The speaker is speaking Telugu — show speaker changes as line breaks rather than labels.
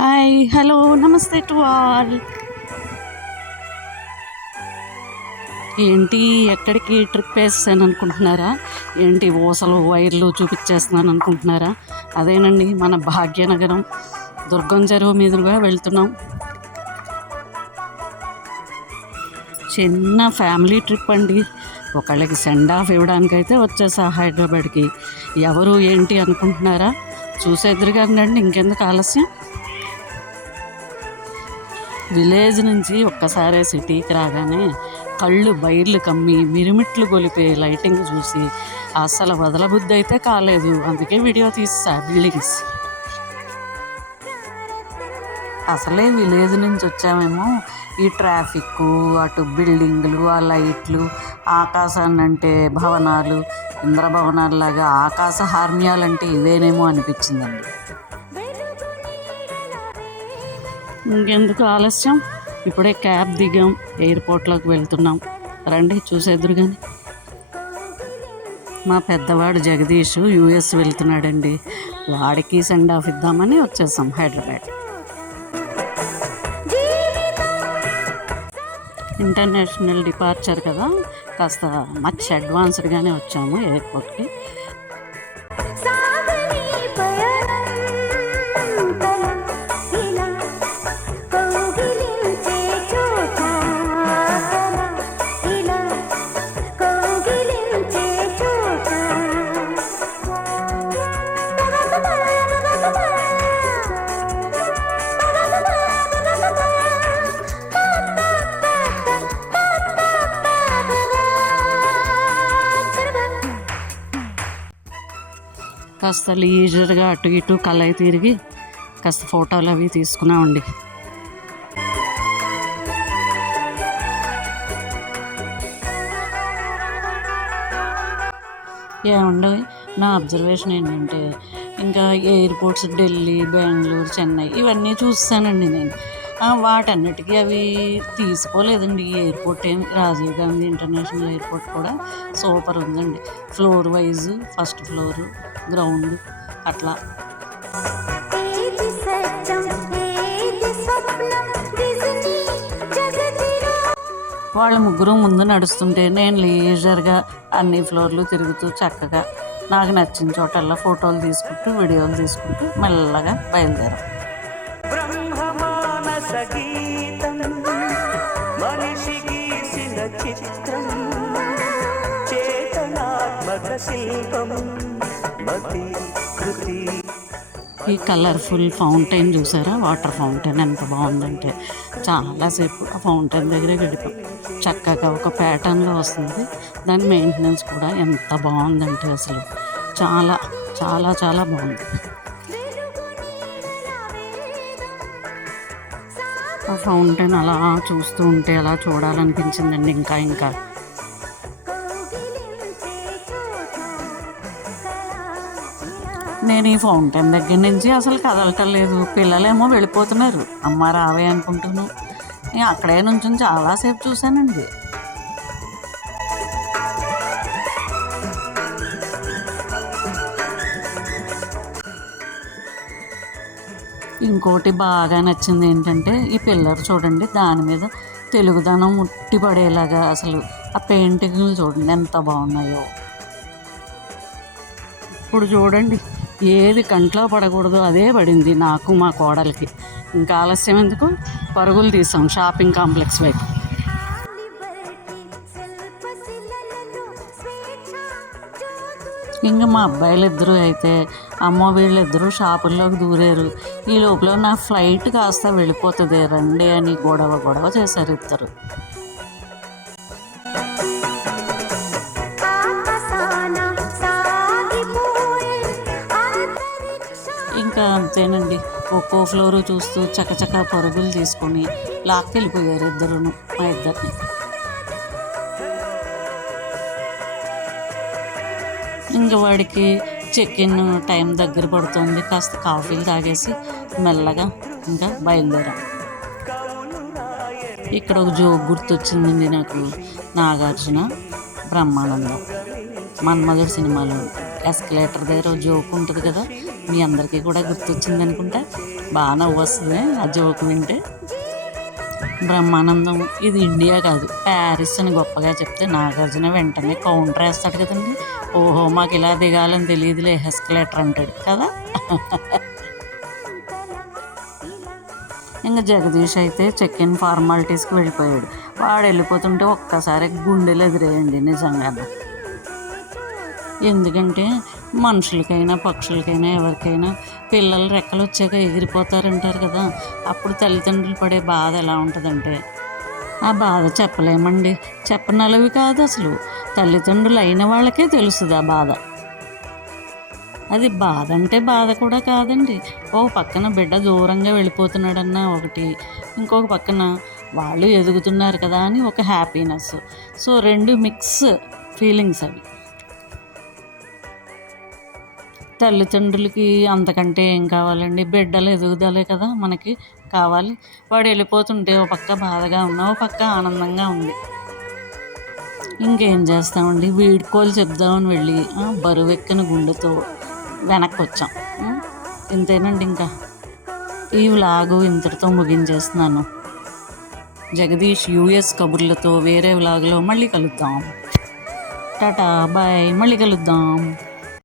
Hi hello namaste to all ఏంటి ఎక్కడికి ట్రిప్ వేసాను అనుకుంటున్నారా? ఏంటి ఊసలు వైర్లు చూపించేస్తున్నాను అనుకుంటున్నారా? అదేనండి మన భాగ్యనగరం. దుర్గం చెరువు మీదుగా వెళ్తున్నాం. చిన్న ఫ్యామిలీ ట్రిప్ అండి. ఒకళ్ళకి సెండ్ ఆఫ్ ఇవ్వడానికైతే వచ్చేసా హైదరాబాద్కి. ఎవరు ఏంటి అనుకుంటున్నారా? చూసేద్దరు కదండి ఇంకెందుకు ఆలస్యం? విలేజ్ నుంచి ఒక్కసారే సిటీకి రాగానే కళ్ళు బైర్లు కమ్మి మిరుమిట్లు గొలిపే లైటింగ్ చూసి అసలు వదలబుద్ధి అయితే కాలేదు. అందుకే వీడియో తీసా బిల్డింగ్స్ అసలే విలేజ్ నుంచి వచ్చామేమో ఈ ట్రాఫిక్ అటు బిల్డింగ్లు ఆ లైట్లు ఆకాశాన్ని అంటే భవనాలు ఇంద్రభవనాల్లాగా ఆకాశ హార్మ్యాలంటే ఇవేనేమో అనిపించిందండి. ఇంకెందుకు ఆలస్యం? ఇప్పుడే క్యాబ్ దిగాం ఎయిర్పోర్ట్లోకి వెళ్తున్నాం. రండి చూసేద్దరు కానీ మా పెద్దవాడు జగదీష్ యూఎస్ వెళ్తున్నాడండి. వాడికి సెండ్ ఆఫ్ ఇద్దామని వచ్చేసాం హైదరాబాద్. ఇంటర్నేషనల్ డిపార్చర్ కదా కాస్త మచ్ అడ్వాన్స్డ్గానే వచ్చాము ఎయిర్పోర్ట్కి. కాస్త లీజర్గా అటు ఇటు కలయి తిరిగి కాస్త ఫోటోలు అవి తీసుకున్నామండి. ఏమండి నా అబ్జర్వేషన్ ఏంటంటే ఇంకా ఎయిర్పోర్ట్స్ ఢిల్లీ బెంగళూరు చెన్నై ఇవన్నీ చూస్తానండి నేను. వాటన్నిటికీ అవి తీసుకోలేదండి. ఎయిర్పోర్ట్ ఏమి రాజీవ్ గాంధీ ఇంటర్నేషనల్ ఎయిర్పోర్ట్ కూడా సూపర్ ఉందండి. Floor wise first floor ground అట్లా. వాళ్ళ ముగ్గురు ముందు నడుస్తుంటే నేను లీజర్గా అన్ని ఫ్లోర్లు తిరుగుతూ చక్కగా నాకు నచ్చిన చోటల్లా ఫోటోలు తీసుకుంటూ వీడియోలు తీసుకుంటూ మెల్లగా బయలుదేరాం.
బ్రహ్మమానస గీతం మనిషి గీసిన చిత్రం చేతనాత్మక శిల్పం.
ఈ కలర్ఫుల్ ఫౌంటైన్ చూసారా? వాటర్ ఫౌంటైన్ ఎంత బాగుందంటే. చాలాసేపు ఆ ఫౌంటైన్ దగ్గరే గడిపాం చక్కగా ఒక ప్యాటర్న్లో వస్తుంది. దాని మెయింటెనెన్స్ కూడా ఎంత బాగుందంటే అసలు. చాలా చాలా చాలా బాగుంది. ఆ ఫౌంటైన్ అలా చూస్తూ ఉంటే అలా చూడాలనిపించిందండి ఇంకా ఇంకా. నేను ఈ ఫౌంటైన్ దగ్గర నుంచి అసలు కదలటం లేదు పిల్లలేమో వెళ్ళిపోతున్నారు. అమ్మ రావే అనుకుంటున్నాను నేను అక్కడే నుంచి చాలాసేపు చూశానండి. ఇంకోటి బాగా నచ్చింది ఏంటంటే ఈ పిల్లర్ చూడండి దాని మీద తెలుగుదనం ముట్టి పడేలాగా అసలు ఆ పెయింటింగ్లు చూడండి ఎంత బాగున్నాయో. ఇప్పుడు చూడండి. ఏది కంట్లో పడకూడదు అదే పడింది నాకు మా కోడలికి. ఇంకా ఆలస్యం ఎందుకు? పరుగులు తీసాం షాపింగ్ కాంప్లెక్స్ వైపు. ఇంకా మా అబ్బాయిలిద్దరూ అయితే అమ్మ వీళ్ళిద్దరూ షాపుల్లోకి దూరారు. ఈ లోపల నా ఫ్లైట్ కాస్త వెళ్ళిపోతుంది రండి అని గొడవ గొడవ చేశారు ఇద్దరు. ఇంకా అంతేనండి. ఒక్కో ఫ్లోర్ చూస్తూ చకచక పరుగులు తీసుకొని లాక్కెళ్ళిపోయారు ఇద్దరును మా ఇద్దరిని. ఇంకా వాడికి చెక్ ఇన్ టైం దగ్గర పడుతుంది. కాస్త కాఫీలు తాగేసి మెల్లగా ఇంకా బయలుదేరాం. ఇక్కడ ఒక జోక్ గుర్తొచ్చిందండి నాకు. నాగార్జున బ్రహ్మానందం. మన్మధుడు సినిమాలో. ఎస్కలేటర్ దగ్గర ఒక జోక్ ఉంటుంది కదా? మీ అందరికీ కూడా గుర్తొచ్చింది అనుకుంటా? బాగా నవ్వు వస్తుంది ఆ జోక్ వింటే. బ్రహ్మానందం ఇది ఇండియా కాదు ప్యారిస్ అని గొప్పగా చెప్తే నాగార్జున వెంటనే కౌంటర్ వేస్తాడు కదండి. ఓహో మాకు ఇలా దిగాలని తెలియదులే ఎస్కలేటర్ అంటాడు కదా? ఇంకా జగదీష్ అయితే చెక్ ఇన్ ఫార్మాలిటీస్కి వెళ్ళిపోయాడు. వాడు వెళ్ళిపోతుంటే ఒక్కసారి గుండెలు ఎదిరేయండి నిజంగా ఎందుకంటే మనుషులకైనా పక్షులకైనా ఎవరికైనా పిల్లలు రెక్కలు వచ్చాక ఎగిరిపోతారంటారు కదా. అప్పుడు తల్లిదండ్రులు పడే బాధ ఎలా ఉంటుందంటే ఆ బాధ చెప్పలేమండి. చెప్పనలవి కాదు అసలు. తల్లిదండ్రులు అయిన వాళ్ళకే తెలుస్తుంది ఆ బాధ. అది బాధ అంటే బాధ కూడా కాదండి. ఓ పక్కన బిడ్డ దూరంగా వెళ్ళిపోతున్నాడన్న ఒకటి ఇంకొక పక్కన వాళ్ళు ఎదుగుతున్నారు కదా అని ఒక హ్యాపీనెస్. సో రెండు మిక్స్ ఫీలింగ్స్ అవి. తల్లిదండ్రులకి అంతకంటే ఏం కావాలండి? బిడ్డలు ఎదుగుదలే కదా మనకి కావాలి. వాడు వెళ్ళిపోతుంటే ఓ పక్క బాధగా ఉన్నా ఓ పక్క ఆనందంగా ఉంది. ఇంకేం చేస్తామండి? వీడ్కోలు చెప్దామని వెళ్ళి బరువెక్కిన గుండెతో వెనక్కి వచ్చాం ఇంతేనండి ఇంకా. ఈ వ్లాగు ఇంతటితో ముగించేస్తున్నాను. జగదీష్ యూఎస్ కబుర్లతో వేరే వ్లాగ్లో మళ్ళీ కలుద్దాం. Tata bye. మళ్ళీ కలుద్దాం.